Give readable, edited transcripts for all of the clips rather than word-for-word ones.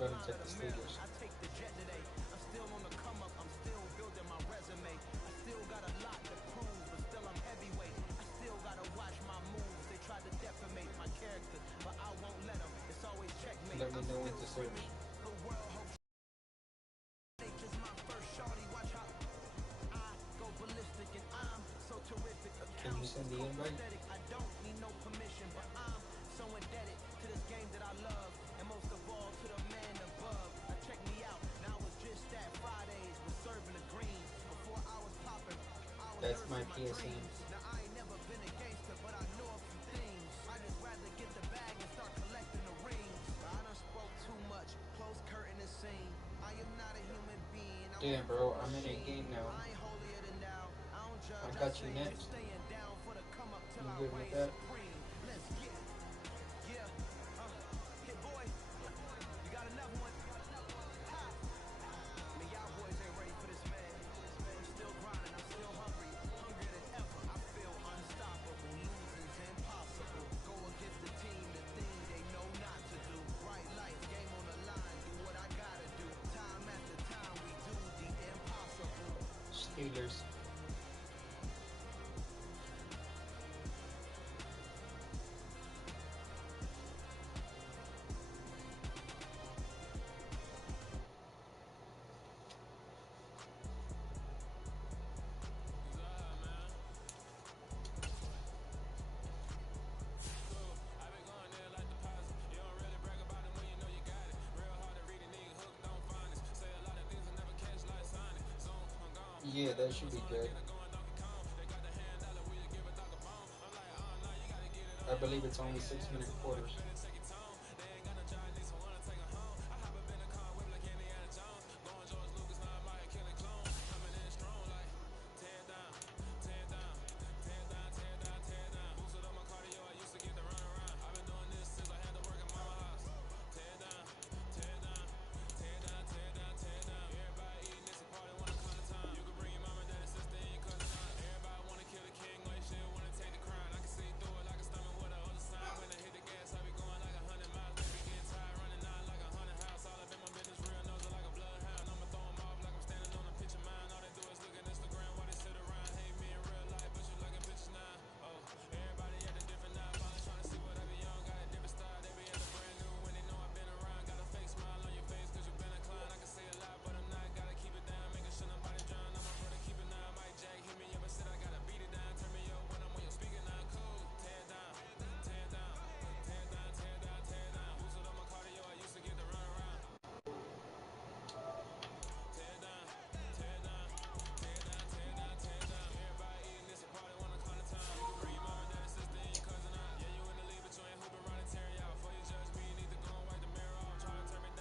Go and check the Steelers. I take the jet today. I'm still on the come up. I'm still building my resume. I still got a lot to prove, but still I'm heavyweight. I still gotta watch my moves. They try to defamate my character, but I won't let them. It's always checkmate. Let me know when to search. The world hopes nature's my first shorty. Watch how I go ballistic and I'm so terrific. Can you send the invite? I don't need no permission, but I'm so indebted to this game that I love, and most of all to the man above. Check me out, now it's just that Fridays was serving the greens. Before I was popping, that's my PSN. Now I ain't never been a gangster, but I know a few things. I just rather get the bag and start collecting the rings. I done spoke too much, close curtain the scene. I am not a human being. Damn, bro, I'm in a game now. I ain't holier than thou. I don't judge. I got you next. Staying down for the come up till You I good with reign that? supreme. Let's get it. Yeah. Hit boy. You got another one. Ha. Man, y'all boys ain't ready for this, man. I'm still grinding. I'm still hungry. Hungrier than ever. I feel unstoppable. Losing's impossible. Go against the team, the thing they know not to do. Bright lights, game on the line. Do what I gotta do. Time after time, we do the impossible. Steelers. Yeah, that should be good. I believe it's only 6-minute quarters.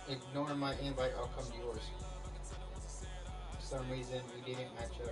Ignore my invite, I'll come to yours. For some reason, we didn't match up.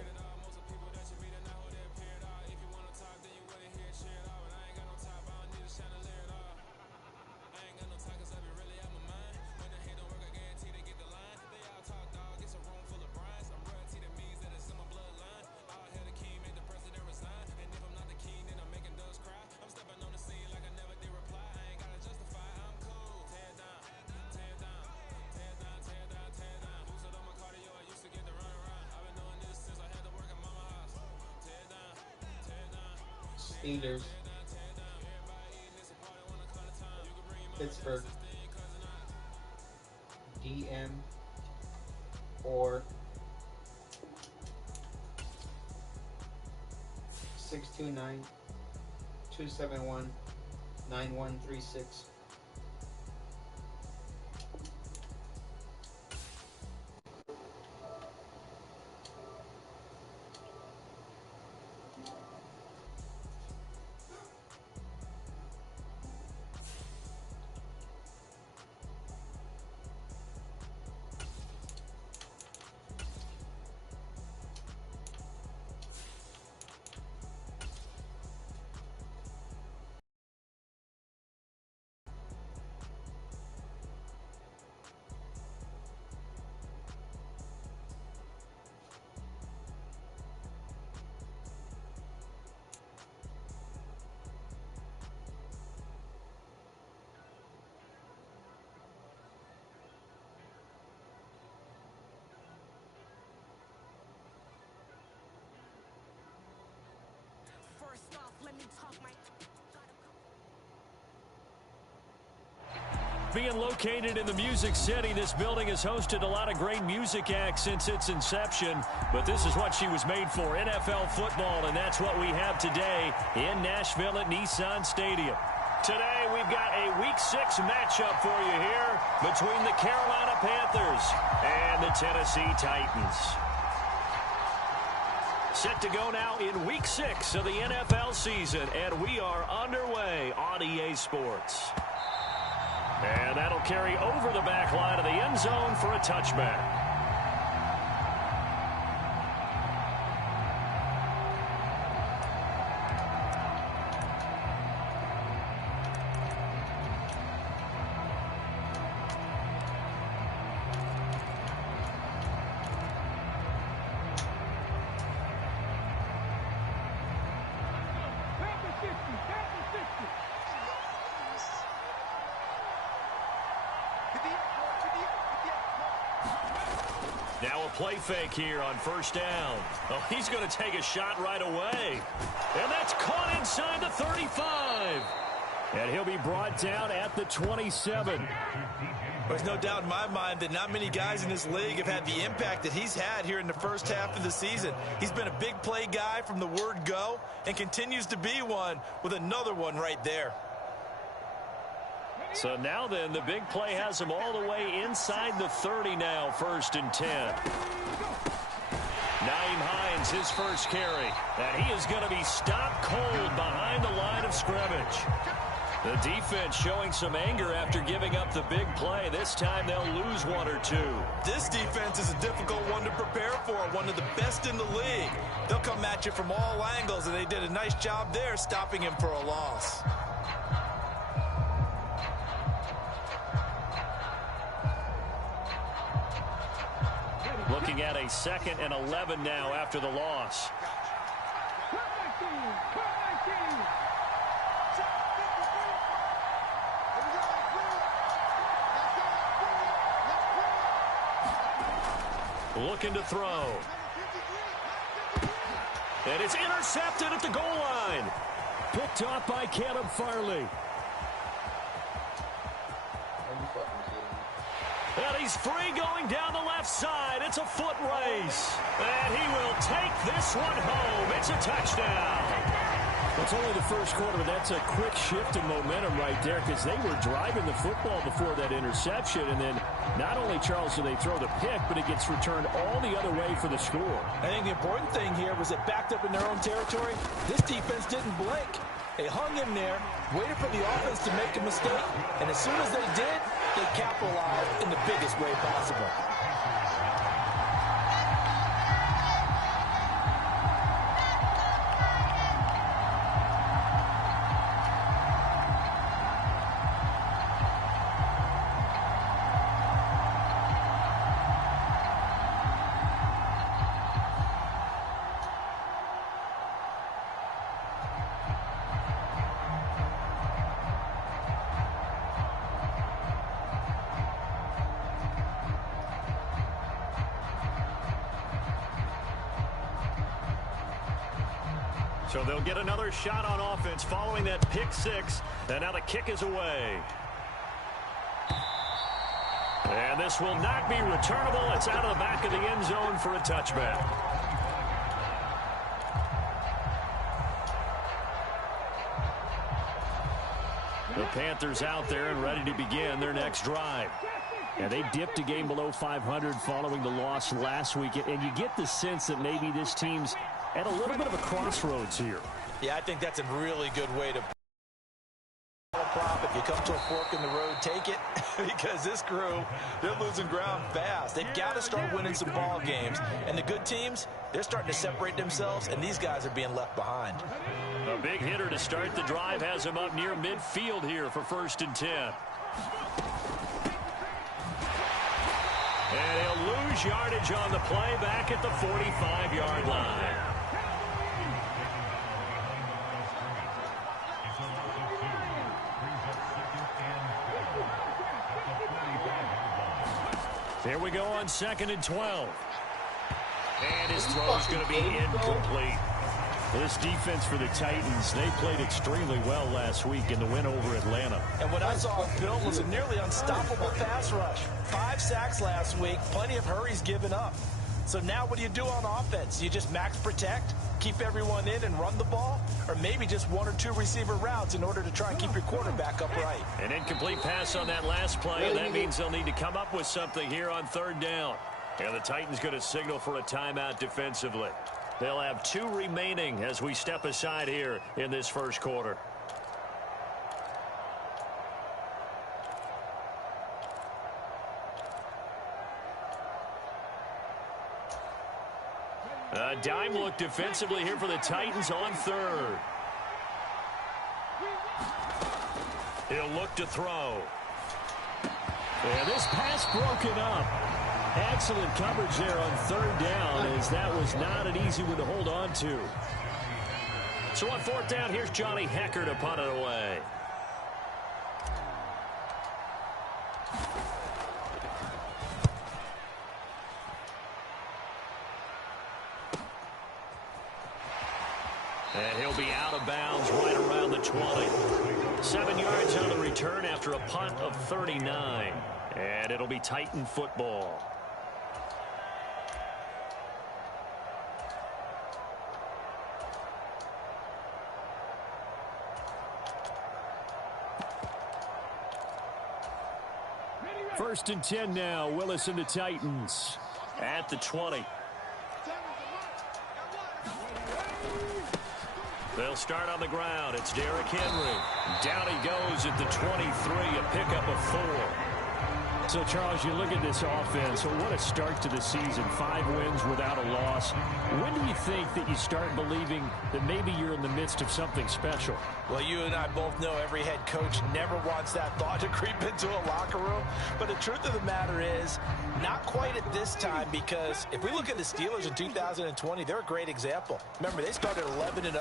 Steelers, Pittsburgh, DM, or 629-271-9136. Being located in the Music City, this building has hosted a lot of great music acts since its inception, but this is what she was made for, NFL football, and that's what we have today in Nashville at Nissan Stadium. Today, we've got a Week 6 matchup for you here between the Carolina Panthers and the Tennessee Titans. Set to go now in Week 6 of the NFL season, and we are underway on EA Sports. And that'll carry over the back line of the end zone for a touchback. Now a play fake here on first down. Oh, he's going to take a shot right away. And that's caught inside the 35. And he'll be brought down at the 27. There's no doubt in my mind that not many guys in this league have had the impact that he's had here in the first half of the season. He's been a big play guy from the word go and continues to be one with another one right there. So now then, the big play has him all the way inside the 30 now, 1st and 10. Nyheim Hines, his first carry. And he is going to be stopped cold behind the line of scrimmage. The defense showing some anger after giving up the big play. This time they'll lose one or two. This defense is a difficult one to prepare for, one of the best in the league. They'll come at you from all angles, and they did a nice job there stopping him for a loss. Looking at a 2nd and 11 now after the loss. Looking to throw. And it's intercepted at the goal line. Picked off by Caleb Farley. And he's free going down the left side. It's a foot race. And he will take this one home. It's a touchdown. It's only the first quarter, but that's a quick shift in momentum right there because they were driving the football before that interception. And then not only, Charles, do they throw the pick, but it gets returned all the other way for the score. I think the important thing here was it backed up in their own territory. This defense didn't blink. They hung him there, waited for the offense to make a mistake, and as soon as they did, they capitalized in the biggest way possible. So they'll get another shot on offense following that pick six. And now the kick is away. And this will not be returnable. It's out of the back of the end zone for a touchback. The Panthers out there and ready to begin their next drive. And they dipped a game below 500 following the loss last week. And you get the sense that maybe this team's at a little bit of a crossroads here. Yeah, I think that's a really good way to prop. If you come to a fork in the road, take it, because this crew, they're losing ground fast. They've got to start winning some ball games. And the good teams, they're starting to separate themselves, and these guys are being left behind. A big hitter to start the drive has him up near midfield here for 1st and 10. And he'll lose yardage on the play back at the 45-yard line. Here we go on 2nd and 12. And his throw is going to be incomplete. This defense for the Titans, they played extremely well last week in the win over Atlanta. And what I saw on film was a nearly unstoppable pass rush. 5 sacks last week, plenty of hurries given up. So now what do you do on offense? You just max protect, keep everyone in and run the ball, or maybe just 1 or 2 receiver routes in order to try and keep your quarterback upright. An incomplete pass on that last play, and that means they'll need to come up with something here on 3rd down. And the Titans going to signal for a timeout defensively. They'll have 2 remaining as we step aside here in this first quarter. A dime look defensively here for the Titans on 3rd. He'll look to throw. And this pass broken up. Excellent coverage there on 3rd down, as that was not an easy one to hold on to. So on 4th down, here's Johnny Hecker to punt it away. And he'll be out of bounds right around the 20. 7 yards on the return after a punt of 39. And it'll be Titan football. First and 10 now. Willis and the Titans At the 20. They'll start on the ground. It's Derrick Henry. Down he goes at the 23, a pickup of 4. So, Charles, you look at this offense, so what a start to the season. 5 wins without a loss. When do you think that you start believing that maybe you're in the midst of something special? Well, you and I both know every head coach never wants that thought to creep into a locker room. But the truth of the matter is, not quite at this time, because if we look at the Steelers in 2020, they're a great example. Remember, they started 11-0,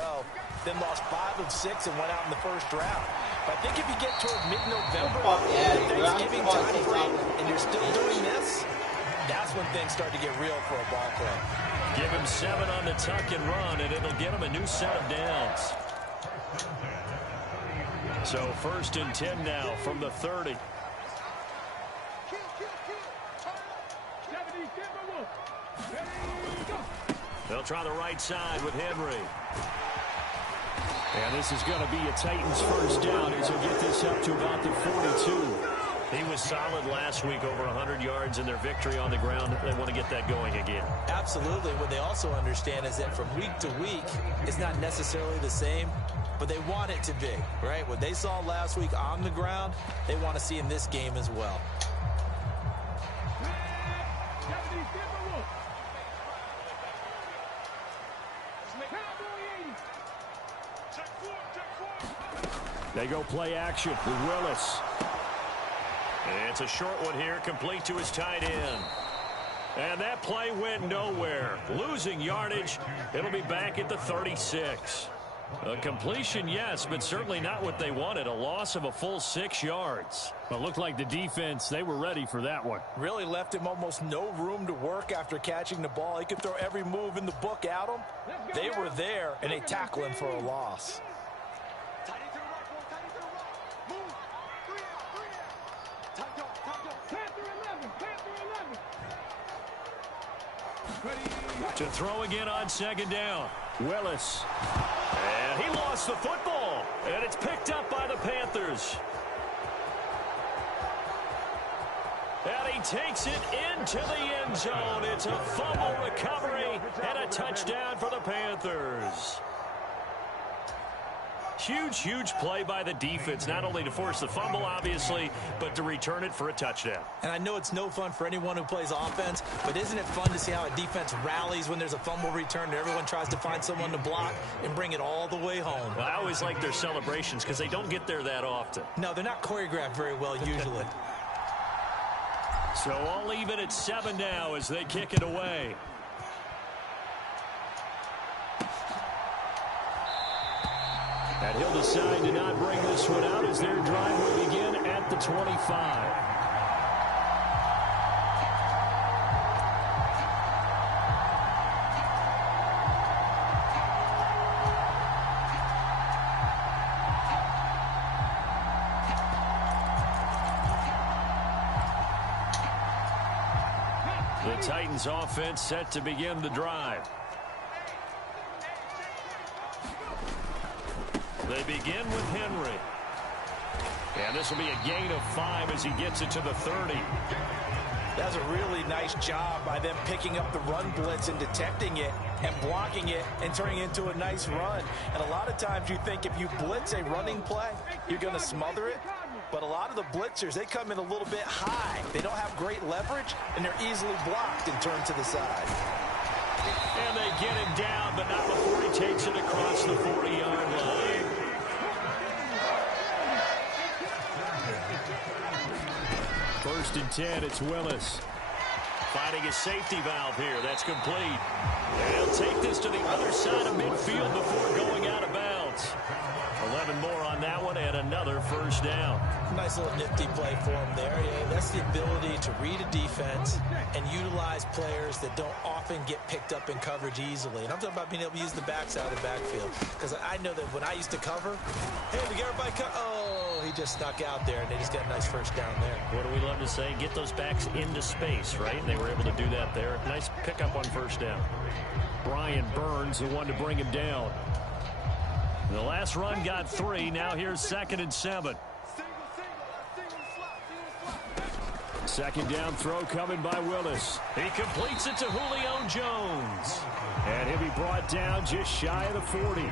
then lost 5 of 6 and went out in the first round. But I think if you get toward mid-November, Thanksgiving time frame, and you're still doing this, that's when things start to get real for a ball club. Give him 7 on the tuck and run, and it'll get him a new set of downs. So 1st and 10 now from the 30. They'll try the right side with Henry. And this is going to be a Titans first down as he'll get this up to about the 42. He was solid last week, over 100 yards in their victory on the ground. They want to get that going again. Absolutely. What they also understand is that from week to week, it's not necessarily the same, but they want it to be, right? What they saw last week on the ground, they want to see in this game as well. They go play action with Willis. It's a short one here, complete to his tight end. And that play went nowhere. Losing yardage. It'll be back at the 36. A completion, yes, but certainly not what they wanted. A loss of a full 6 yards. But looked like the defense, they were ready for that one. Really left him almost no room to work after catching the ball. He could throw every move in the book at him. They were there, and they tackle him for a loss. To throw again on 2nd down. Willis. And he lost the football. And it's picked up by the Panthers. And he takes it into the end zone. It's a fumble recovery and a touchdown for the Panthers. Huge, huge play by the defense, not only to force the fumble, obviously, but to return it for a touchdown. And I know it's no fun for anyone who plays offense, but isn't it fun to see how a defense rallies when there's a fumble return and everyone tries to find someone to block and bring it all the way home? Well, I always like their celebrations because they don't get there that often. No, they're not choreographed very well usually. So I'll leave it at 7 now as they kick it away. And he'll decide to not bring this one out as their drive will begin at the 25. Titans offense set to begin the drive. They begin with Henry. And this will be a gain of 5 as he gets it to the 30. That's a really nice job by them picking up the run blitz and detecting it and blocking it and turning it into a nice run. And a lot of times you think if you blitz a running play, you're going to smother it. But a lot of the blitzers, they come in a little bit high. They don't have great leverage, and they're easily blocked and turned to the side. And they get him down, but not before he takes it across the 40-yard line. First and 10, it's Willis. Finding a safety valve here. That's complete. They'll take this to the other side of midfield before going out of bounds. 11 more on that one and another first down. Nice little nifty play for him there. Yeah, that's the ability to read a defense and utilize players that don't often get picked up in coverage easily. And I'm talking about being able to use the backside of the backfield. Because I know that when I used to cover, hey, we got everybody oh, he just snuck out there, and they just got a nice first down there. What do we love to say? Get those backs into space, right? And they were able to do that there. Nice pickup on first down. Brian Burns, the one to bring him down. The last run got 3. Now here's 2nd and 7. Second down throw coming by Willis. He completes it to Julio Jones. And he'll be brought down just shy of the 40.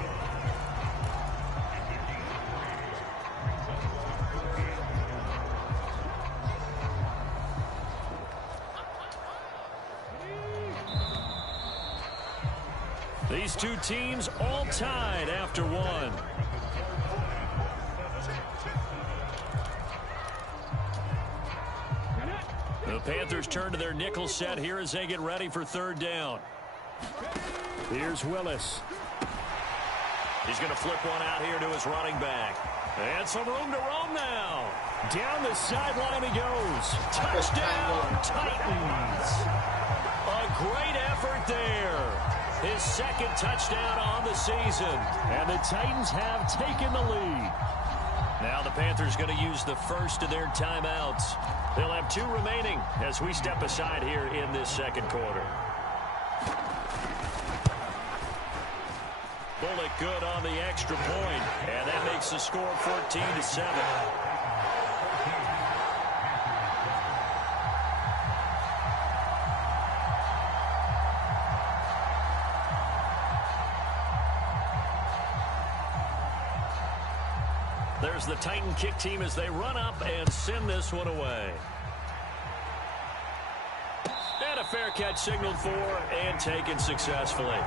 These two teams all tied after one. The Panthers turn to their nickel set here as they get ready for third down. Here's Willis. He's going to flip one out here to his running back. And some room to roam now. Down the sideline he goes. Touchdown, Titans. A great effort there. His second touchdown on the season. And the Titans have taken the lead. Now the Panthers going to use the first of their timeouts. They'll have 2 remaining as we step aside here in this second quarter. Bullock good on the extra point, and that makes the score 14-7. There's the Titan kick team as they run up and send this one away. And a fair catch signaled for and taken successfully.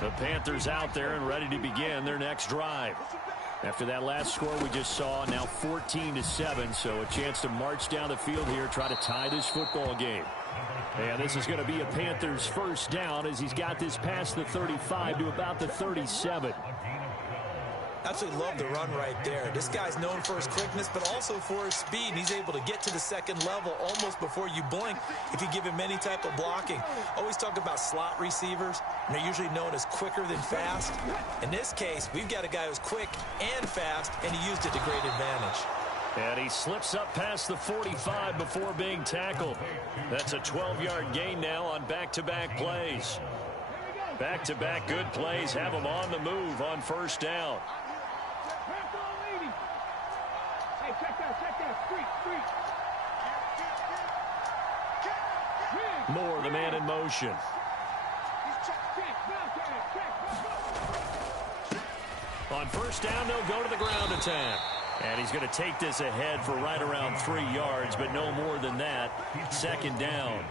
The Panthers out there and ready to begin their next drive. After that last score we just saw, now 14-7, so a chance to march down the field here, try to tie this football game. And this is going to be a Panthers first down as he's got this past the 35 to about the 37. Absolutely love the run right there. This guy's known for his quickness, but also for his speed. And he's able to get to the second level almost before you blink if you give him any type of blocking. Always talk about slot receivers, and they're usually known as quicker than fast. In this case, we've got a guy who's quick and fast, and he used it to great advantage. And he slips up past the 45 before being tackled. That's a 12-yard gain now on back-to-back plays. Back-to-back good plays have him on the move on first down. Moore, the man in motion. On first down, they'll go to the ground attack. And he's going to take this ahead for right around 3 yards, but no more than that. Second down.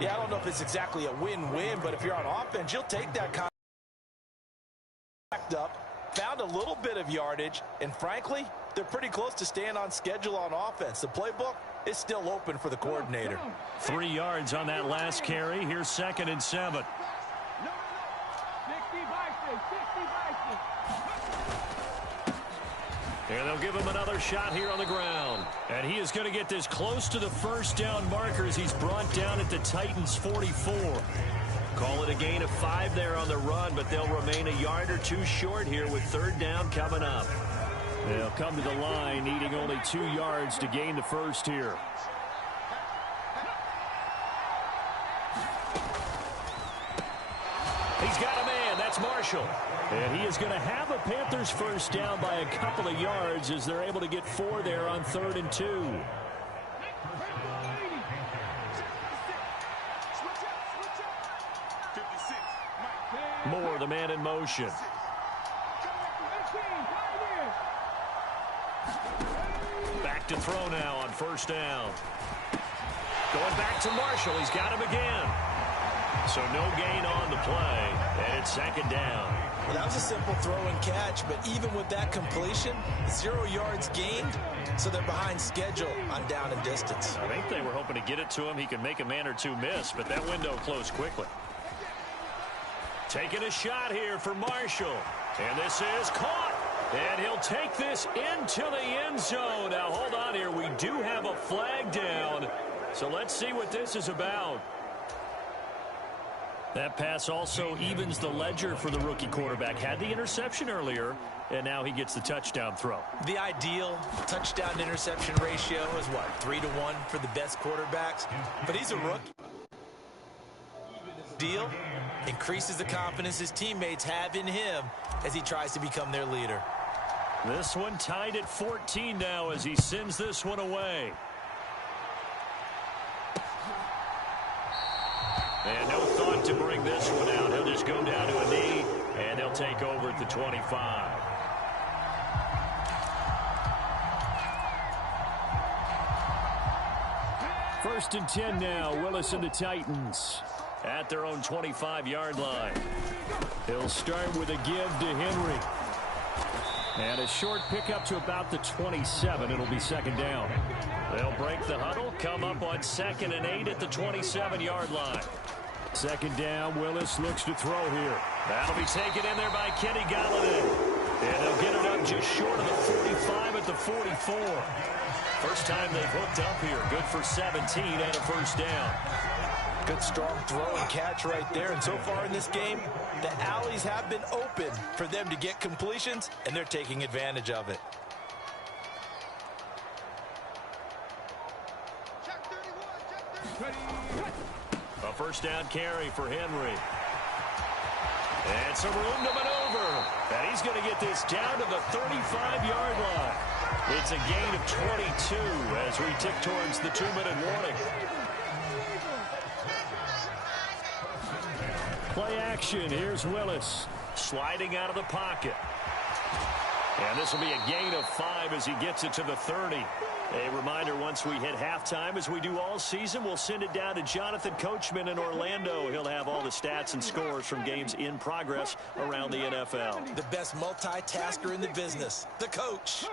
Yeah, I don't know if it's exactly a win-win, but if you're on offense, you'll take that backed up, found a little bit of yardage, and frankly, they're pretty close to staying on schedule on offense. The playbook is still open for the coordinator. 3 yards on that last carry. Here's 2nd and 7. And they'll give him another shot here on the ground. And he is going to get this close to the first down marker as he's brought down at the Titans 44. Call it a gain of 5 there on the run, but they'll remain a yard or 2 short here with 3rd down coming up. They'll come to the line needing only 2 yards to gain the first here. He's got a man. That's Marshall. And he is going to have a Panthers first down by a couple of yards as they're able to get 4 there on 3rd and 2. Moore, the man in motion. Back to throw now on 1st down. Going back to Marshall. He's got him again. So no gain on the play, and it's 2nd down. Well, that was a simple throw and catch, but even with that completion, 0 yards gained, so they're behind schedule on down and distance. I think they were hoping to get it to him. He could make a man or 2 miss, but that window closed quickly. Taking a shot here for Marshall, and this is caught, and he'll take this into the end zone. Now, hold on here. We do have a flag down, so let's see what this is about. That pass also evens the ledger for the rookie quarterback. Had the interception earlier, and now he gets the touchdown throw. The ideal touchdown-interception ratio is, what, 3-to-1 for the best quarterbacks? But he's a rookie. Deal increases the confidence his teammates have in him as he tries to become their leader. This one tied at 14 now as he sends this one away. And no thought to bring this one out. He'll just go down to a knee, and they'll take over at the 25. First and 10 now. Willis and the Titans at their own 25-yard line. He'll start with a give to Henry. And a short pickup to about the 27. It'll be 2nd down. They'll break the huddle, come up on 2nd and 8 at the 27-yard line. 2nd down. Willis looks to throw here. That'll be taken in there by Kenny Galladay. And they'll get it up just short of the 45 at the 44. First time they've hooked up here. Good for 17 and a 1st down. Good strong throw and catch right there. And so far in this game, the alleys have been open for them to get completions, and they're taking advantage of it. A 1st down carry for Henry. And some room to maneuver. And he's going to get this down to the 35-yard line. It's a gain of 22 as we tick towards the 2-minute warning. Play action. Here's Willis. Sliding out of the pocket. And this will be a gain of 5 as he gets it to the 30. A reminder, once we hit halftime, as we do all season, we'll send it down to Jonathan Coachman in Orlando. He'll have all the stats and scores from games in progress around the NFL. The best multitasker in the business, the coach.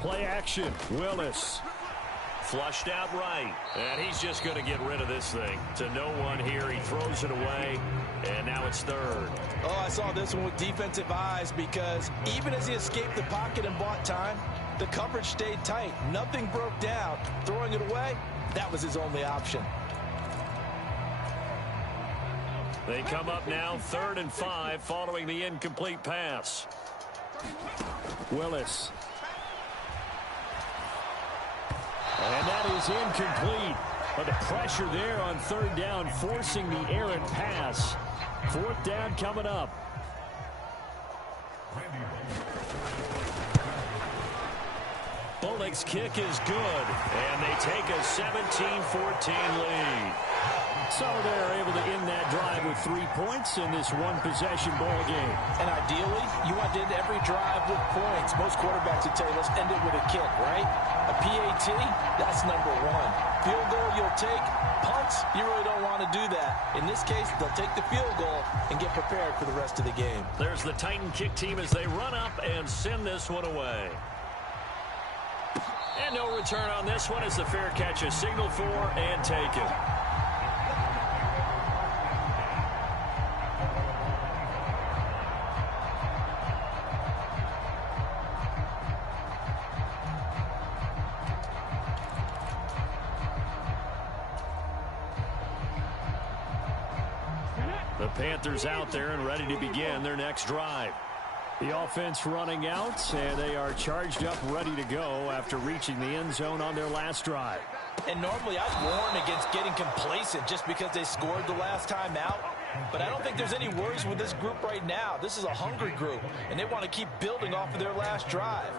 Play action. Willis. Flushed out right, and he's just going to get rid of this thing. To no one here, he throws it away, and now it's 3rd. Oh, I saw this one with defensive eyes because even as he escaped the pocket and bought time, the coverage stayed tight. Nothing broke down. Throwing it away, that was his only option. They come up now 3rd and 5 following the incomplete pass. Willis. And that is incomplete. But the pressure there on 3rd down, forcing the errant pass. 4th down coming up. Bullock's kick is good, and they take a 17-14 lead. So they're able to end that drive with 3 points in this one-possession ball game. And ideally, you want to end every drive with points. Most quarterbacks would tell you, let's end it with a kick, right? A PAT, that's number 1. Field goal you'll take. Punts, you really don't want to do that. In this case, they'll take the field goal and get prepared for the rest of the game. There's the Titan kick team as they run up and send this one away. And no return on this one as the fair catch is signaled for and taken. The Panthers out there and ready to begin their next drive. The offense running out, and they are charged up, ready to go after reaching the end zone on their last drive. And normally I'd warn against getting complacent just because they scored the last time out. But I don't think there's any worries with this group right now. This is a hungry group, and they want to keep building off of their last drive.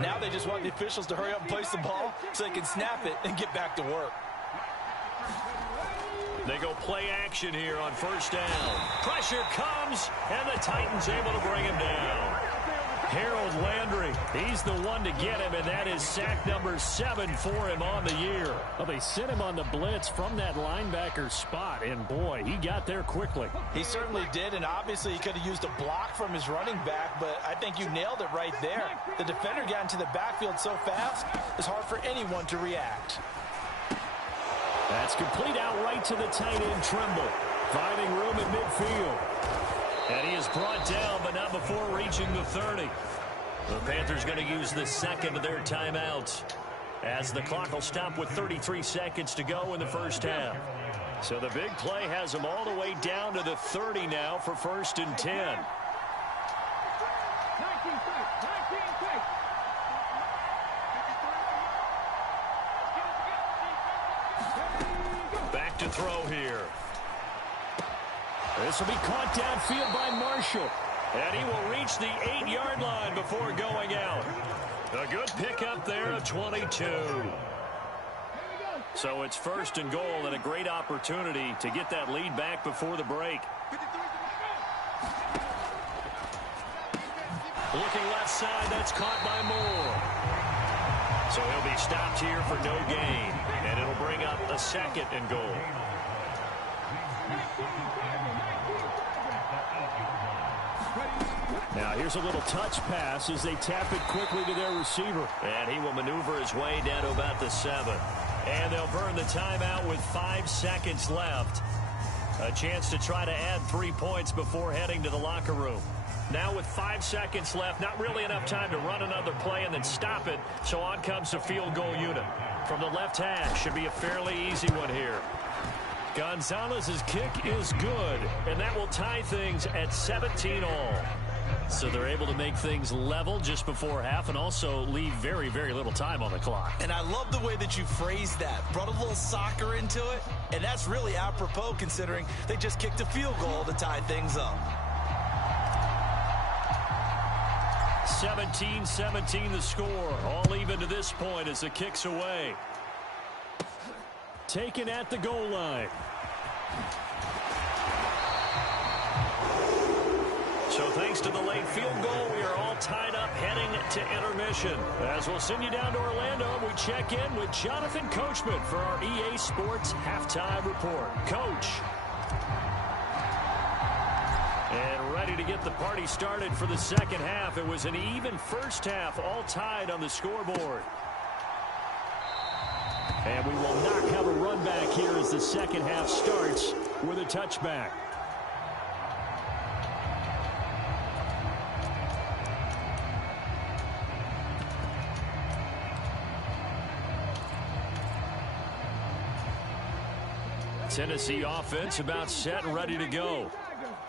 Now they just want the officials to hurry up and place the ball so they can snap it and get back to work. They go play action here on first down. Pressure comes, and the Titans able to bring him down. Harold Landry, he's the one to get him, and that is sack number 7 for him on the year. Well, they sent him on the blitz from that linebacker spot, and boy, he got there quickly. He certainly did, and obviously he could have used a block from his running back, but I think you nailed it right there. The defender got into the backfield so fast, it's hard for anyone to react. That's complete out right to the tight end, Trimble, finding room in midfield. And he is brought down, but not before reaching the 30. The Panthers going to use the second of their timeouts, as the clock will stop with 33 seconds to go in the first half. So the big play has them all the way down to the 30 now for 1st and 10. Back to throw here. This will be caught downfield by Marshall. And he will reach the 8-yard line before going out. A good pickup there of 22. So it's 1st and goal, and a great opportunity to get that lead back before the break. Looking left side, that's caught by Moore. So he'll be stopped here for no gain, and it'll bring up a 2nd and goal. Now here's a little touch pass as they tap it quickly to their receiver. And he will maneuver his way down to about the 7. And they'll burn the timeout with 5 seconds left. A chance to try to add 3 points before heading to the locker room. Now with 5 seconds left, not really enough time to run another play and then stop it. So on comes the field goal unit. From the left hash, should be a fairly easy one here. Gonzalez's kick is good, and that will tie things at 17 all. So they're able to make things level just before half and also leave very, very little time on the clock. And I love the way that you phrased that. Brought a little soccer into it, and that's really apropos considering they just kicked a field goal to tie things up. 17-17 the score. All even to this point as the kick's away. Taken at the goal line. So thanks to the late field goal, we are all tied up heading to intermission. As we'll send you down to Orlando, we check in with Jonathan Coachman for our EA Sports Halftime Report. Coach. And ready to get the party started for the second half. It was an even first half, all tied on the scoreboard. And we will not have a run back here as the second half starts with a touchback. Tennessee offense about set and ready to go.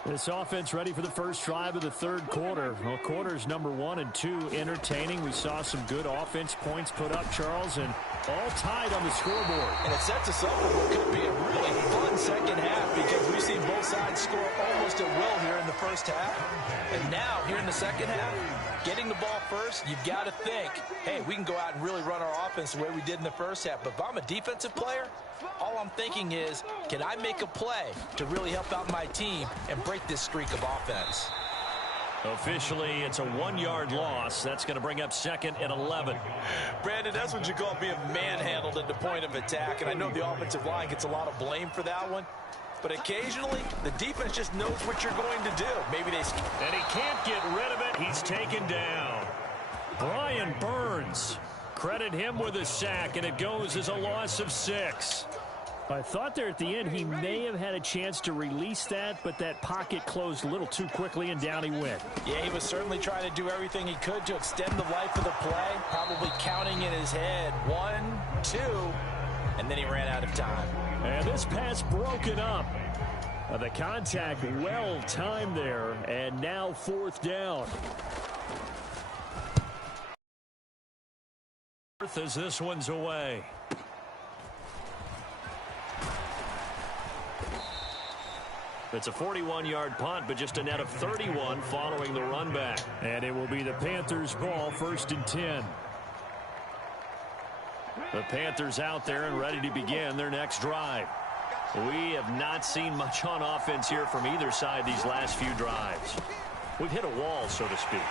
This offense ready for the first drive of the third quarter. Well, quarters number 1 and 2 entertaining. We saw some good offense points put up, Charles, and all tied on the scoreboard. And it sets us up for what could be a really fun second half because we've seen both sides score almost at will here in the first half. And now, here in the second half, getting the ball first, you've got to think, hey, we can go out and really run our offense the way we did in the first half. But if I'm a defensive player, all I'm thinking is, can I make a play to really help out my team and break this streak of offense? Officially, it's a 1-yard loss. That's going to bring up 2nd and 11. Brandon, that's what you call being manhandled at the point of attack. And I know the offensive line gets a lot of blame for that one. But occasionally, the defense just knows what you're going to do. Maybe they... And he can't get rid of it. He's taken down. Brian Burns. Credit him with a sack, and it goes as a loss of 6. I thought there at the end he may have had a chance to release that, but that pocket closed a little too quickly, and down he went. Yeah, he was certainly trying to do everything he could to extend the life of the play, probably counting in his head 1, 2, and then he ran out of time. And this pass broken up. The contact well timed there, and now 4th down. As this one's away. It's a 41-yard punt, but just a net of 31 following the run back. And it will be the Panthers' ball, 1st and 10. The Panthers out there and ready to begin their next drive. We have not seen much on offense here from either side these last few drives. We've hit a wall, so to speak.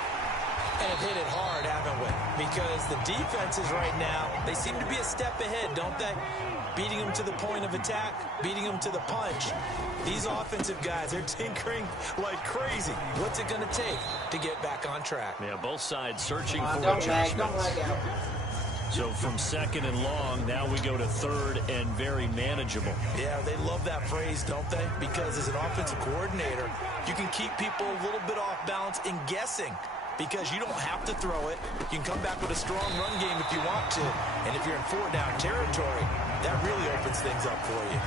And have hit it hard, haven't we? Because the defenses right now, they seem to be a step ahead, don't they? Beating them to the point of attack, beating them to the punch. These offensive guys, they're tinkering like crazy. What's it going to take to get back on track? Yeah, both sides searching for Don't adjustments. lag out. So from 2nd and long, now we go to 3rd and very manageable. Yeah, they love that phrase, don't they? Because as an offensive coordinator, you can keep people a little bit off balance and guessing. Because you don't have to throw it. You can come back with a strong run game if you want to. And if you're in 4-down territory, that really opens things up for you.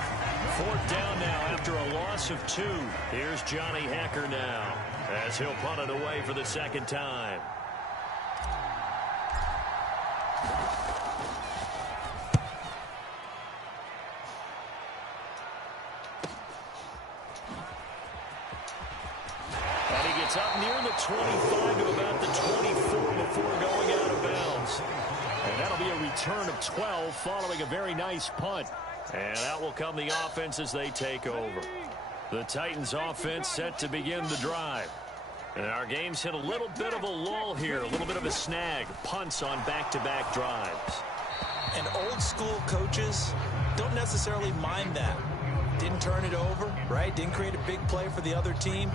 4th down now after a loss of 2. Here's Johnny Hacker now as he'll punt it away for the 2nd time. It's up near the 25 to about the 24 before going out of bounds. And that'll be a return of 12 following a very nice punt. And out will come the offense as they take over. The Titans offense set to begin the drive. And our game's hit a little bit of a lull here, a little bit of a snag. Punts on back-to-back drives. And old school coaches don't necessarily mind that. Didn't turn it over, right? Didn't create a big play for the other team.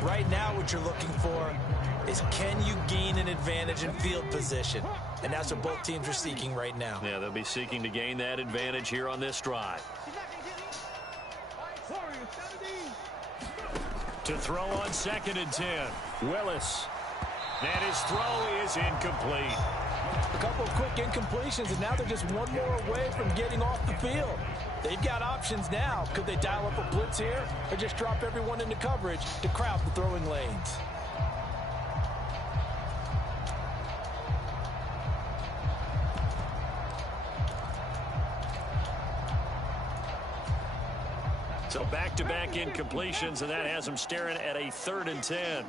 Right now what you're looking for is can you gain an advantage in field position? And that's what both teams are seeking right now. Yeah, they'll be seeking to gain that advantage here on this drive. To throw on 2nd and 10. Willis. And his throw is incomplete. A couple of quick incompletions, and now they're just one more away from getting off the field. They've got options now. Could they dial up a blitz here or just drop everyone into coverage to crowd the throwing lanes? So back-to-back incompletions, and that has them staring at a 3rd and 10.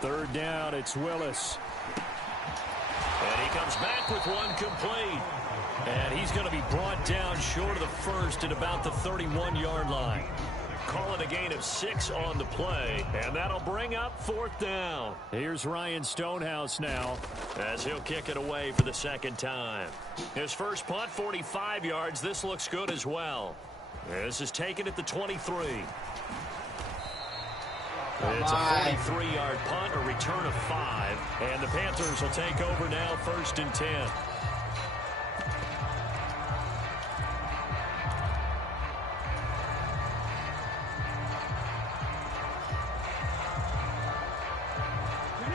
Third down, it's Willis. And he comes back with one complete. And he's going to be brought down short of the first at about the 31-yard line. Call it a gain of 6 on the play, and that'll bring up 4th down. Here's Ryan Stonehouse now, as he'll kick it away for the 2nd time. His first punt, 45 yards. This looks good as well. This is taken at the 23. It's a 43-yard punt, a return of 5, and the Panthers will take over now, 1st and 10.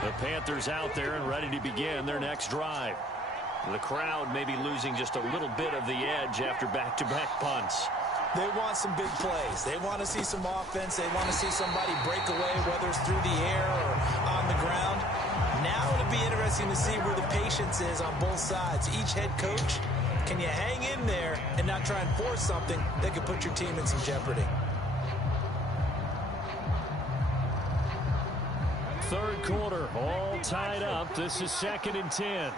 The Panthers out there and ready to begin their next drive. The crowd may be losing just a little bit of the edge after back-to-back punts. They want some big plays. They want to see some offense. They want to see somebody break away, whether it's through the air or on the ground. Now it'll be interesting to see where the patience is on both sides. Each head coach, can you hang in there and not try and force something that could put your team in some jeopardy? Third quarter, all tied up. This is 2nd and 10.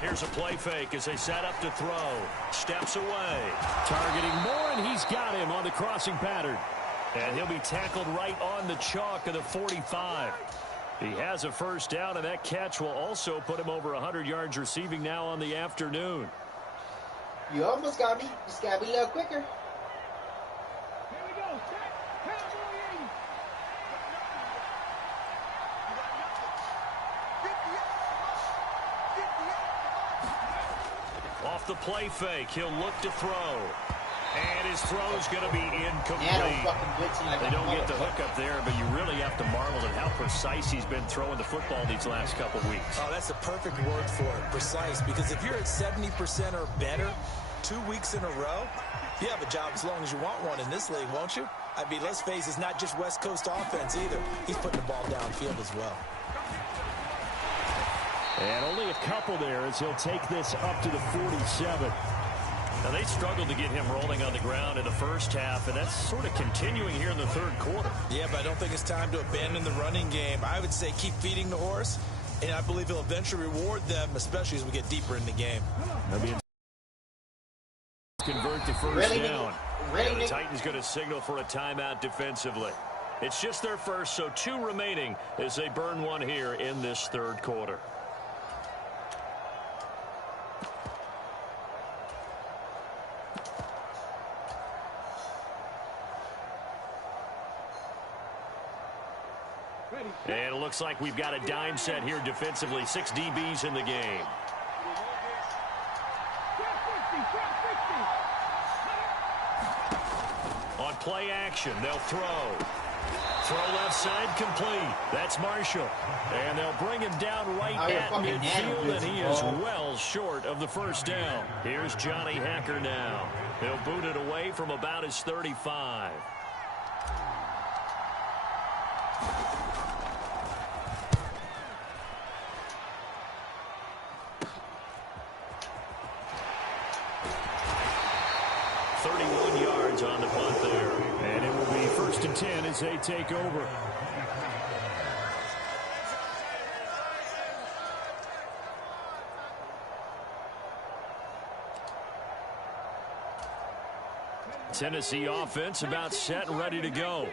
Here's a play fake as they set up to throw. Steps away. Targeting Moore, and he's got him on the crossing pattern. And he'll be tackled right on the chalk of the 45. He has a first down, and that catch will also put him over 100 yards receiving now on the afternoon. You almost got me. Just got to be a little quicker. Off the play fake, he'll look to throw. And his throw's going to be incomplete. They don't get the hook up there, but you really have to marvel at how precise he's been throwing the football these last couple weeks. Oh, that's the perfect word for it, precise, because if you're at 70% or better 2 weeks in a row, you have a job as long as you want one in this league, won't you? I mean, let's face it, it's not just West Coast offense either. He's putting the ball downfield as well. And only a couple there as he'll take this up to the 47. Now, they struggled to get him rolling on the ground in the first half, and that's sort of continuing here in the third quarter. Yeah, but I don't think it's time to abandon the running game. I would say keep feeding the horse, and I believe he'll eventually reward them, especially as we get deeper in the game. Convert the first down. And the Titans going to signal for a timeout defensively. It's just their first, so 2 remaining as they burn one here in this third quarter. And it looks like we've got a dime set here defensively. 6 DBs in the game. On play action, they'll throw. Throw left side complete. That's Marshall. And they'll bring him down right at midfield, and he is well short of the first down. Here's Johnny Hacker now. He'll boot it away from about his 35. On the punt there. And it will be 1st and 10 as they take over. Tennessee offense about set and ready to go.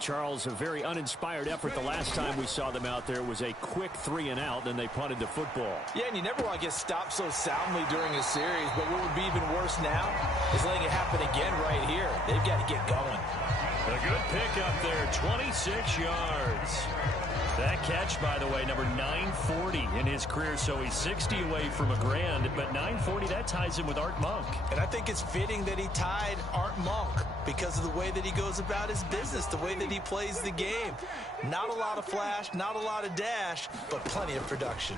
Charles, a very uninspired effort the last time we saw them out there was a quick 3 and out, then they punted the football. Yeah, and you never want to get stopped so soundly during a series, but what would be even worse now is letting it happen again right here. They've got to get going. A good pick up there, 26 yards. That catch, by the way, number 940 in his career, so he's 60 away from a grand, but 940, that ties him with Art Monk. And I think it's fitting that he tied Art Monk because of the way that he goes about his business, the way that he plays the game. Not a lot of flash, not a lot of dash, but plenty of production.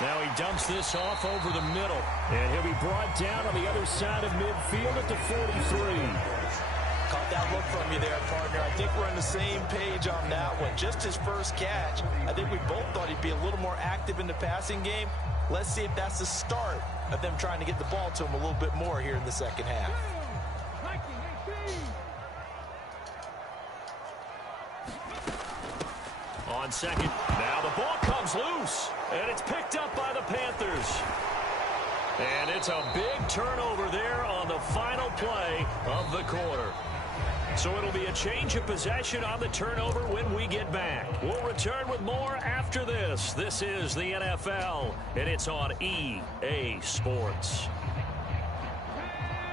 Now he dumps this off over the middle. And he'll be brought down on the other side of midfield at the 43. Caught that look from you there, partner. I think we're on the same page on that one. Just his first catch. I think we both thought he'd be a little more active in the passing game. Let's see if that's the start of them trying to get the ball to him a little bit more here in the second half. On second. Now the ball comes loose. And it's picked up by the Panthers. And it's a big turnover there on the final play of the quarter. So it'll be a change of possession on the turnover when we get back. We'll return with more after this. This is the NFL, and it's on EA Sports.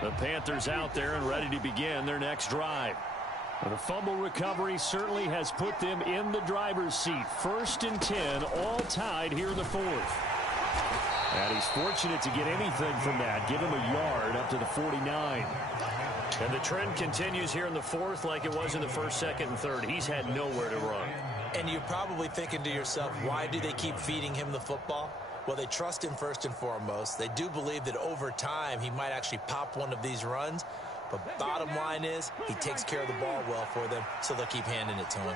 The Panthers out there and ready to begin their next drive. The fumble recovery certainly has put them in the driver's seat. 1st and 10, all tied here in the 4th. And he's fortunate to get anything from that. Give him a yard up to the 49. And the trend continues here in the 4th like it was in the 1st, 2nd, and 3rd. He's had nowhere to run. And you're probably thinking to yourself, why do they keep feeding him the football? Well, they trust him first and foremost. They do believe that over time he might actually pop one of these runs. But bottom line is he takes care of the ball well for them, so they'll keep handing it to him.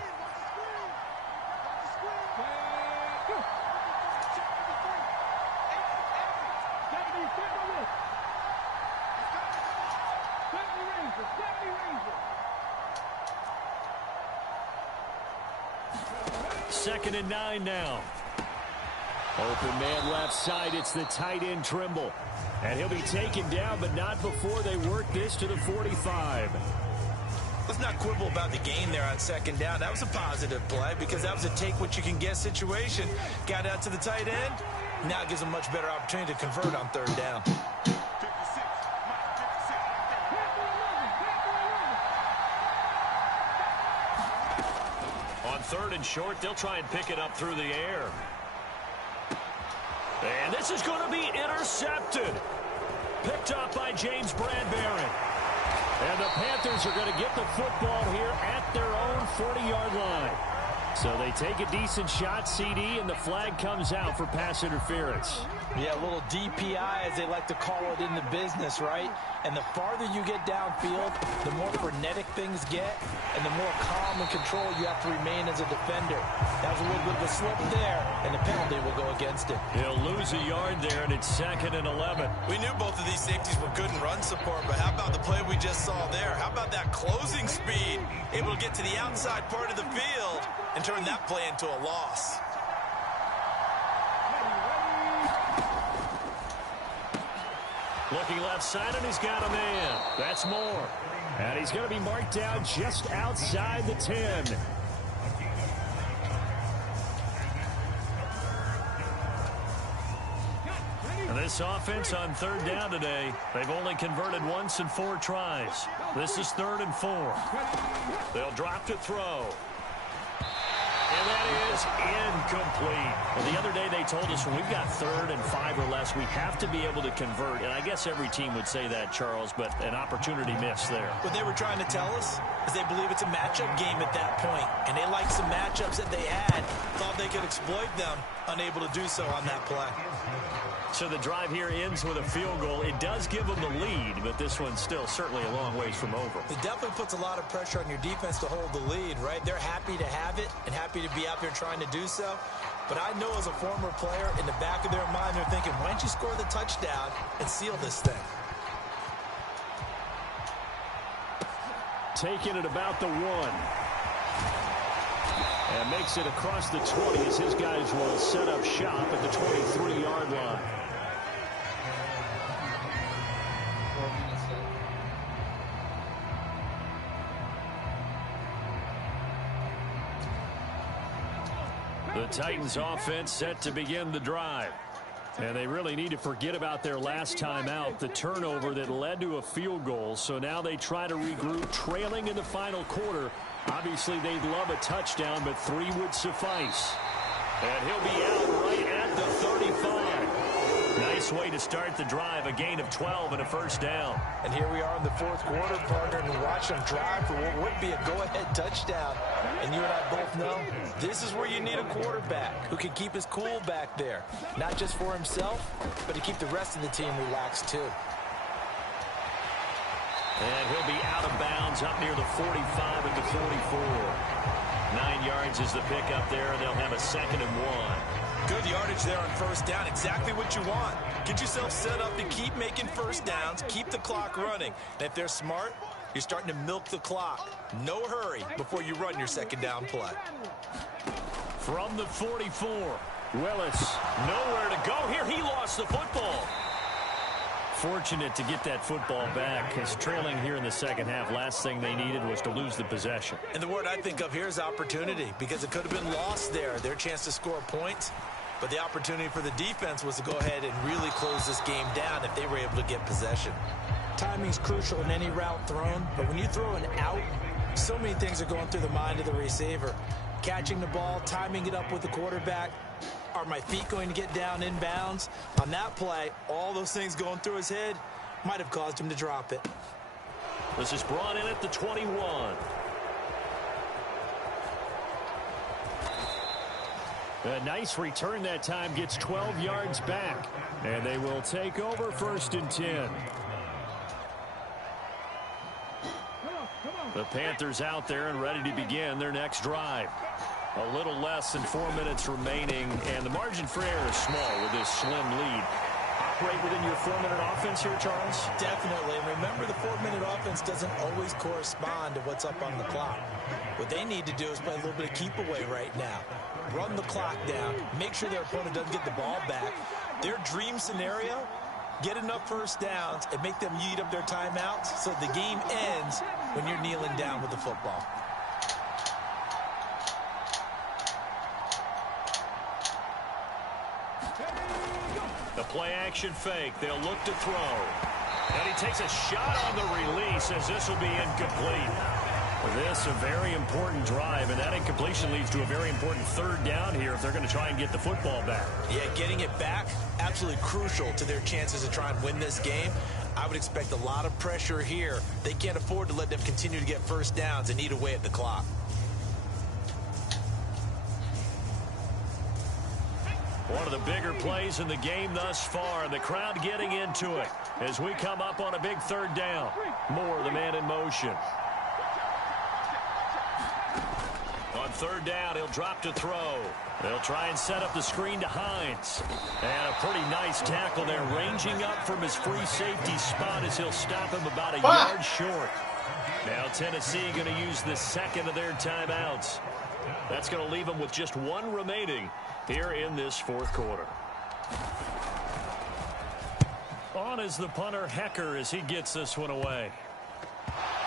Second and 9 now. Open man left side. It's the tight end Trimble. And he'll be taken down, but not before they work this to the 45. Let's not quibble about the gain there on 2nd down. That was a positive play because that was a take-what-you-can-get situation. Got out to the tight end. Now it gives a much better opportunity to convert on 3rd down. On 3rd and short, they'll try and pick it up through the air. And this is going to be intercepted. Picked up by James Bradbury. And the Panthers are going to get the football here at their own 40-yard line. So they take a decent shot, CD, and the flag comes out for pass interference. Yeah, a little DPI, as they like to call it in the business, right? And the farther you get downfield, the more frenetic things get, and the more calm and control you have to remain as a defender. That was a little bit of a slip there, and the penalty will go against him. He'll lose a yard there, and it's 2nd and 11. We knew both of these safeties were good in run support, but how about the play we just saw there? How about that closing speed? Able to get to the outside part of the field and turn that play into a loss. Looking left side, and he's got a man. That's Moore. And he's going to be marked down just outside the 10. And this offense on 3rd down today, they've only converted once in 4 tries. This is 3rd and 4. They'll drop to throw. And that is incomplete. Well, the other day they told us when we've got 3rd and 5 or less, we have to be able to convert. And I guess every team would say that, Charles, but an opportunity missed there. What they were trying to tell us is they believe it's a matchup game at that point. And they liked some matchups that they had, thought they could exploit them, unable to do so on that play. So the drive here ends with a field goal. It does give them the lead, but this one's still certainly a long ways from over. It definitely puts a lot of pressure on your defense to hold the lead, right? They're happy to have it and happy to be out there trying to do so. But I know as a former player, in the back of their mind, they're thinking, why don't you score the touchdown and seal this thing? Taking it about the 1. And makes it across the 20 as his guys will set up shop at the 23-yard line. 4 minutes left. The Titans offense set to begin the drive. And they really need to forget about their last time out, the turnover that led to a field goal. So now they try to regroup, trailing in the final quarter. Obviously, they'd love a touchdown, but 3 would suffice. And he'll be out right at the 35. Nice way to start the drive, a gain of 12 and a first down. And here we are in the 4th quarter, partner, and watch them drive for what would be a go-ahead touchdown. And you and I both know this is where you need a quarterback who can keep his cool back there. Not just for himself, but to keep the rest of the team relaxed, too. And he'll be out of bounds up near the 45 at the 44. 9 yards is the pickup there, and they'll have a 2nd and 1. Good yardage there on first down. Exactly what you want. Get yourself set up to keep making first downs, keep the clock running. And if they're smart, you're starting to milk the clock. No hurry before you run your 2nd down play. From the 44, Willis, nowhere to go here. He lost the football. Fortunate to get that football back. As trailing here in the second half, last thing they needed was to lose the possession. And the word I think of here is opportunity, because it could have been lost there. Their chance to score points. But the opportunity for the defense was to go ahead and really close this game down if they were able to get possession. Timing's crucial in any route thrown, but when you throw an out, so many things are going through the mind of the receiver. Catching the ball, timing it up with the quarterback. Are my feet going to get down in bounds? On that play, all those things going through his head might have caused him to drop it. This is brought in at the 21. A nice return that time, gets 12 yards back. And they will take over 1st and 10. The Panthers out there and ready to begin their next drive. A little less than 4 minutes remaining, and the margin for error is small with this slim lead. Operate within your 4-minute offense here, Charles? Definitely. And remember, the 4-minute offense doesn't always correspond to what's up on the clock. What they need to do is play a little bit of keep away right now. Run the clock down. Make sure their opponent doesn't get the ball back. Their dream scenario, get enough first downs and make them eat up their timeouts so the game ends when you're kneeling down with the football. The play-action fake. They'll look to throw. And he takes a shot on the release as this will be incomplete. This a very important drive, and that incompletion leads to a very important third down here if they're going to try and get the football back. Yeah, getting it back, absolutely crucial to their chances to try and win this game. I would expect a lot of pressure here. They can't afford to let them continue to get first downs and eat away at the clock. One of the bigger plays in the game thus far, and the crowd getting into it as we come up on a big third down. Moore, the man in motion. On third down, he'll drop to throw. They'll try and set up the screen to Hines. And a pretty nice tackle there, ranging up from his free safety spot as he'll stop him about a yard short. Now Tennessee going to use the second of their timeouts. That's going to leave them with just one remaining here in this fourth quarter. On is the punter, Hecker, as he gets this one away.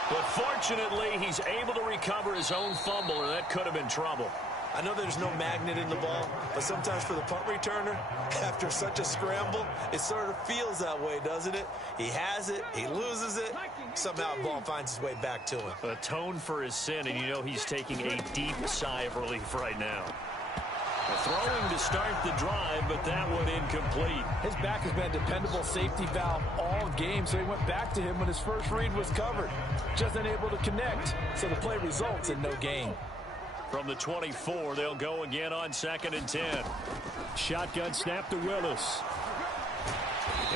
But fortunately, he's able to recover his own fumble, or that could have been trouble. I know there's no magnet in the ball, but sometimes for the punt returner, after such a scramble, it sort of feels that way, doesn't it? He has it, he loses it, somehow the ball finds its way back to him. Atone for his sin, and you know he's taking a deep sigh of relief right now. Throwing to start the drive, but that one incomplete. His back has been a dependable safety valve all game, so he went back to him when his first read was covered. Just unable to connect, so the play results in no gain. From the 24, they'll go again on 2nd and 10. Shotgun snap to Willis.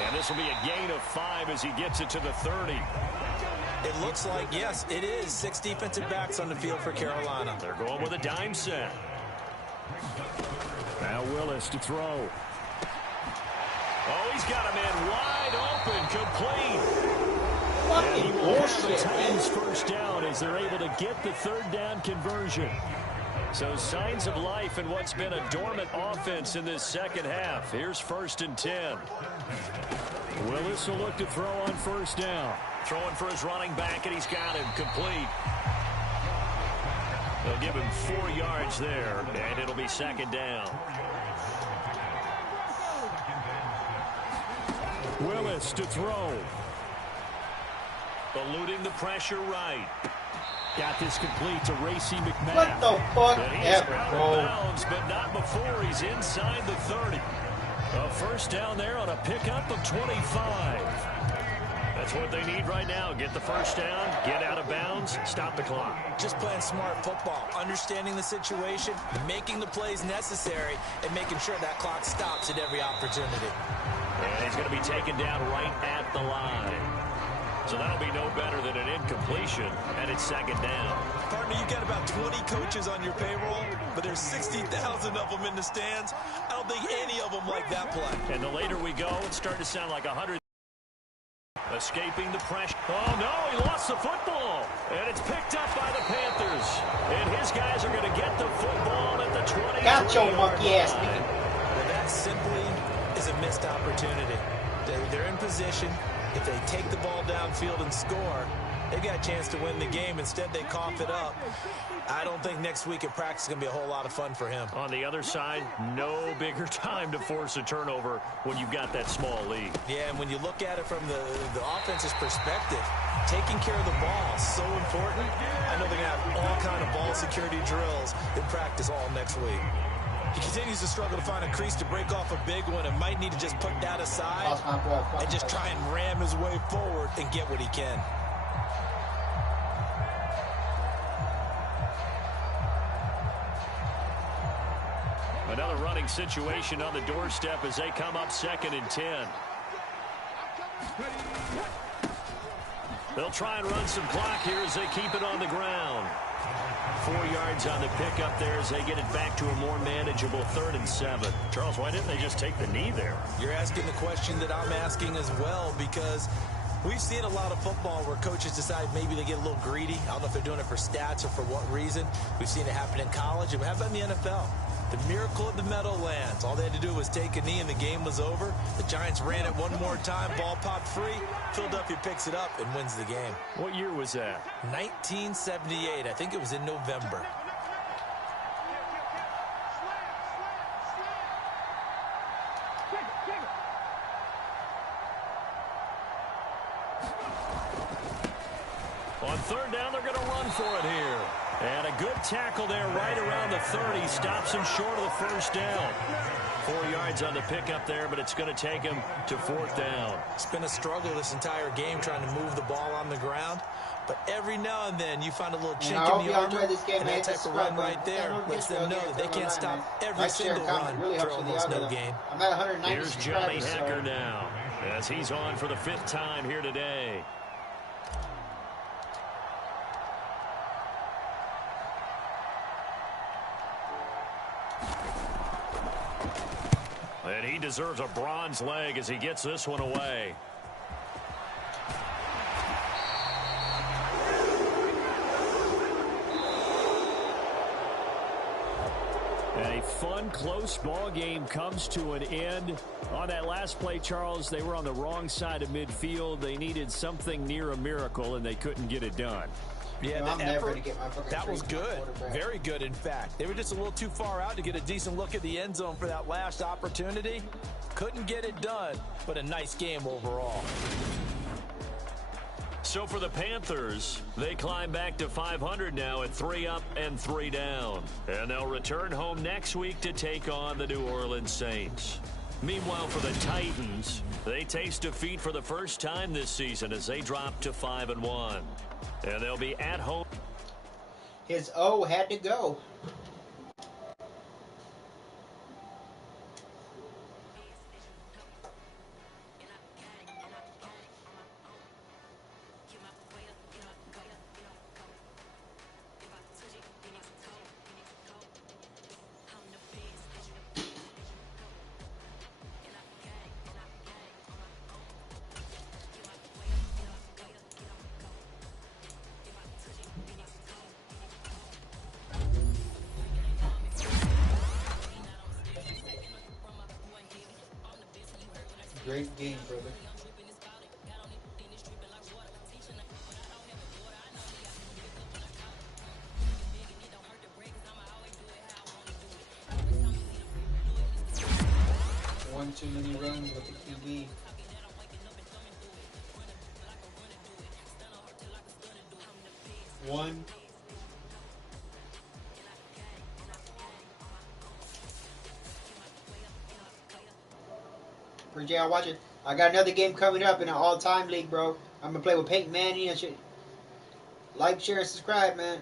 And this will be a gain of 5 as he gets it to the 30. It looks like, yes, it is 6 defensive backs on the field for Carolina. They're going with a dime set. Now Willis to throw. Oh, he's got a man wide open, complete. Fucking bullshit, man. First down as they're able to get the third down conversion. So signs of life in what's been a dormant offense in this second half. Here's 1st and 10. Willis will look to throw on first down. Throwing for his running back, and he's got him complete. They'll give him 4 yards there, and it'll be 2nd down. Willis to throw. Eluding the pressure right. Got this complete to Racy McMahon. What the fuck And he's ever, out bro? of bounds, but not before he's inside the 30. A first down there on a pickup of 25. That's what they need right now. Get the first down, get out of bounds, stop the clock. Just playing smart football, understanding the situation, making the plays necessary, and making sure that clock stops at every opportunity. And he's going to be taken down right at the line. So that'll be no better than an incompletion, and it's 2nd down. Partner, you got about 20 coaches on your payroll, but there's 60,000 of them in the stands. I don't think any of them like that play. And the later we go, it's starting to sound like 100. Escaping the pressure. Oh, no, he lost the football. And it's picked up by the Panthers. And his guys are going to get the football at the 20. Got your monkey ass. Well, that simply is a missed opportunity. They're in position. If they take the ball downfield and score, they've got a chance to win the game. Instead, they cough it up. I don't think next week at practice is going to be a whole lot of fun for him. On the other side, no bigger time to force a turnover when you've got that small lead. Yeah, and when you look at it from the offense's perspective, taking care of the ball is so important. I know they're going to have all kind of ball security drills in practice all next week. He continues to struggle to find a crease to break off a big one and might need to just put that aside and just try and ram his way forward and get what he can. Another running situation on the doorstep as they come up 2nd and 10. They'll try and run some clock here as they keep it on the ground. 4 yards on the pickup there as they get it back to a more manageable 3rd and 7. Charles, why didn't they just take the knee there? You're asking the question that I'm asking as well, because we've seen a lot of football where coaches decide maybe they get a little greedy. I don't know if they're doing it for stats or for what reason. We've seen it happen in college, and we have it in the NFL. The miracle of the Meadowlands. All they had to do was take a knee and the game was over. The Giants ran it one more time. Ball popped free. Philadelphia picks it up and wins the game. What year was that? 1978. I think it was in November. On third down, they're going to run for it here. And a good tackle there right around the 30. Stops him short of the first down. 4 yards on the pickup there, but it's going to take him to fourth down. It's been a struggle this entire game trying to move the ball on the ground. But every now and then you find a little chink in the armor, and that type of run right there lets them know that they can't stop every single run for almost no gain. I'm at 190 Here's Johnny Hecker now, as he's on for the 5th time here today. And he deserves a bronze leg as he gets this one away. A fun, close ball game comes to an end. On that last play, Charles, they were on the wrong side of midfield. They needed something near a miracle, and they couldn't get it done. Yeah, that was good. Very good, in fact. They were just a little too far out to get a decent look at the end zone for that last opportunity. Couldn't get it done, but a nice game overall. So for the Panthers, they climb back to 500 now at 3 up and 3 down. And they'll return home next week to take on the New Orleans Saints. Meanwhile, for the Titans, they taste defeat for the first time this season as they drop to 5-1. And they'll be at home. His O had to go. Great game, brother. One too many runs with the QB. One. Appreciate y'all watching. I got another game coming up in an all-time league, bro. I'm gonna play with Peyton Manning and shit. Like, share, and subscribe, man.